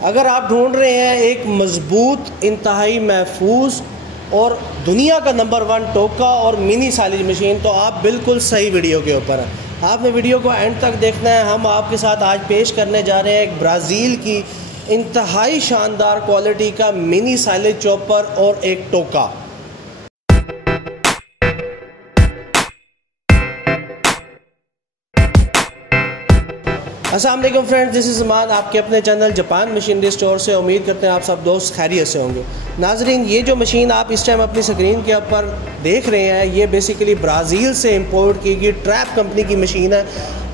अगर आप ढूंढ रहे हैं एक मज़बूत, इंतहाई महफूज और दुनिया का नंबर 1 टोका और मिनी साइलेज मशीन, तो आप बिल्कुल सही वीडियो के ऊपर हैं। आपने वीडियो को एंड तक देखना है। हम आपके साथ आज पेश करने जा रहे हैं एक ब्राज़ील की इंतहाई शानदार क्वालिटी का मिनी साइलेज चॉपर और एक टोका। अस्सलाम वालेकुम फ्रेंड्स, दिस इज़ ज़मान, आपके अपने चैनल जापान मशीनरी स्टोर से। उम्मीद करते हैं आप सब दोस्त खैरियत से होंगे। नाजरीन, ये जो मशीन आप इस टाइम अपनी स्क्रीन के ऊपर देख रहे हैं, ये बेसिकली ब्राज़ील से इंपोर्ट की गई ट्रैप कंपनी की मशीन है,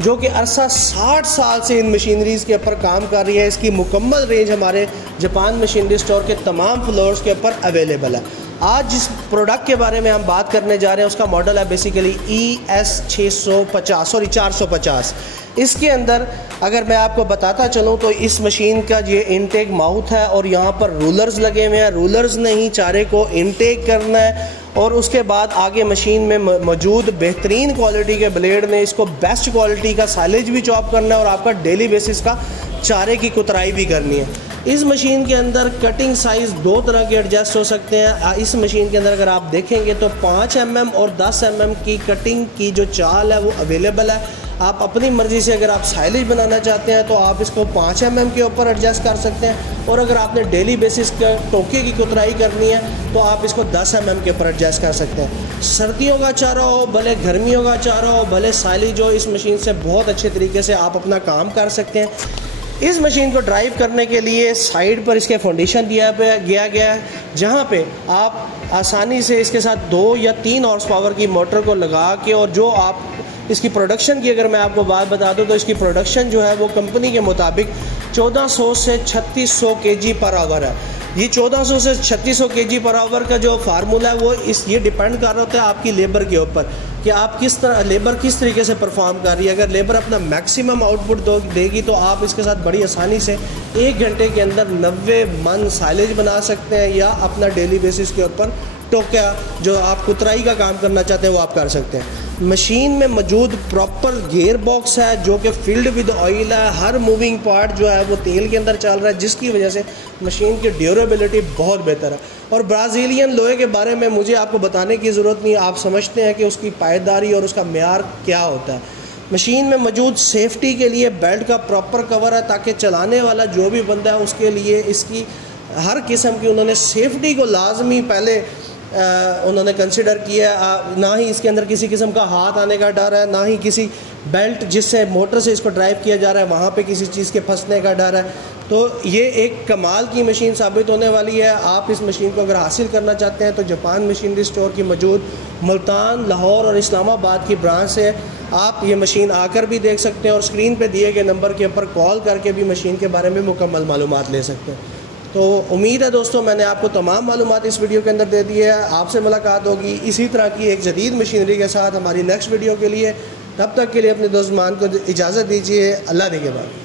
जो कि अरसा 60 साल से इन मशीनरीज़ के ऊपर काम कर रही है। इसकी मुकम्मल रेंज हमारे जापान मशीनरी स्टोर के तमाम फ्लोर्स के ऊपर अवेलेबल है। आज जिस प्रोडक्ट के बारे में हम बात करने जा रहे हैं उसका मॉडल है बेसिकली ES 450। इसके अंदर अगर मैं आपको बताता चलूँ तो इस मशीन का ये इनटेक माउथ है और यहाँ पर रूलर्स लगे हुए हैं। रूलर्स ने ही चारे को इनटेक करना है और उसके बाद आगे मशीन में मौजूद बेहतरीन क्वालिटी के ब्लेड ने इसको बेस्ट क्वालिटी का साइलेज भी चॉप करना है और आपका डेली बेसिस का चारे की कुतराई भी करनी है। इस मशीन के अंदर कटिंग साइज़ 2 तरह के एडजस्ट हो सकते हैं। इस मशीन के अंदर अगर आप देखेंगे तो 5 mm और 10 mm की कटिंग की जो चाल है वो अवेलेबल है। आप अपनी मर्ज़ी से अगर आप साइलेज बनाना चाहते हैं तो आप इसको 5 mm के ऊपर एडजस्ट कर सकते हैं, और अगर आपने डेली बेसिस का टोके की कुतराई करनी है तो आप इसको 10 mm के ऊपर एडजस्ट कर सकते हैं। सर्दियों का चारा हो, भले गर्मियों का चारा हो, भले साइलेज हो, इस मशीन से बहुत अच्छे तरीके से आप अपना काम कर सकते हैं। इस मशीन को ड्राइव करने के लिए साइड पर इसके फाउंडेशन दिया गया है, जहाँ पे आप आसानी से इसके साथ 2 या 3 हॉर्स पावर की मोटर को लगा के, और जो आप इसकी प्रोडक्शन की अगर मैं आपको बात बता दूं तो इसकी प्रोडक्शन जो है वो कंपनी के मुताबिक 1400 से 3600 kg पर आवर है। ये 1400 से 3600 kg पर आवर का जो फार्मूला है वो ये डिपेंड कर रहा होता है आपकी लेबर के ऊपर कि आप लेबर किस तरीके से परफॉर्म कर रही है। अगर लेबर अपना मैक्सिमम आउटपुट देगी तो आप इसके साथ बड़ी आसानी से 1 घंटे के अंदर 90 मन साइलेज बना सकते हैं, या अपना डेली बेसिस के ऊपर टोका जो आप कुतराई का काम करना चाहते हैं वो आप कर सकते हैं। मशीन में मौजूद प्रॉपर गियर बॉक्स है जो कि फील्ड विद ऑयल है। हर मूविंग पार्ट जो है वो तेल के अंदर चल रहा है, जिसकी वजह से मशीन की ड्यूरेबिलिटी बहुत बेहतर है। और ब्राज़ीलियन लोहे के बारे में मुझे आपको बताने की ज़रूरत नहीं, आप समझते हैं कि उसकी पायदारी और उसका मेयार क्या होता है। मशीन में मौजूद सेफ्टी के लिए बेल्ट का प्रॉपर कवर है, ताकि चलाने वाला जो भी बंदा है उसके लिए इसकी हर किस्म की उन्होंने सेफ्टी को लाजमी पहले उन्होंने कंसिडर किया। ना ही इसके अंदर किसी किस्म का हाथ आने का डर है, ना ही किसी बेल्ट जिससे मोटर से इसको ड्राइव किया जा रहा है वहाँ पे किसी चीज़ के फंसने का डर है। तो ये एक कमाल की मशीन साबित होने वाली है। आप इस मशीन को अगर हासिल करना चाहते हैं तो जापान मशीनरी स्टोर की मौजूद मुल्तान, लाहौर और इस्लामाबाद की ब्रांच है। आप ये मशीन आकर भी देख सकते हैं और स्क्रीन पे दिए गए नंबर के ऊपर कॉल करके भी मशीन के बारे में मुकम्मल मालूमात ले सकते हैं। तो उम्मीद है दोस्तों मैंने आपको तमाम मालूमात इस वीडियो के अंदर दे दी है। आपसे मुलाकात होगी इसी तरह की एक जदीद मशीनरी के साथ हमारी नेक्स्ट वीडियो के लिए। तब तक के लिए अपने दोस्त मान को इजाज़त दीजिए। अल्लाह के बाद।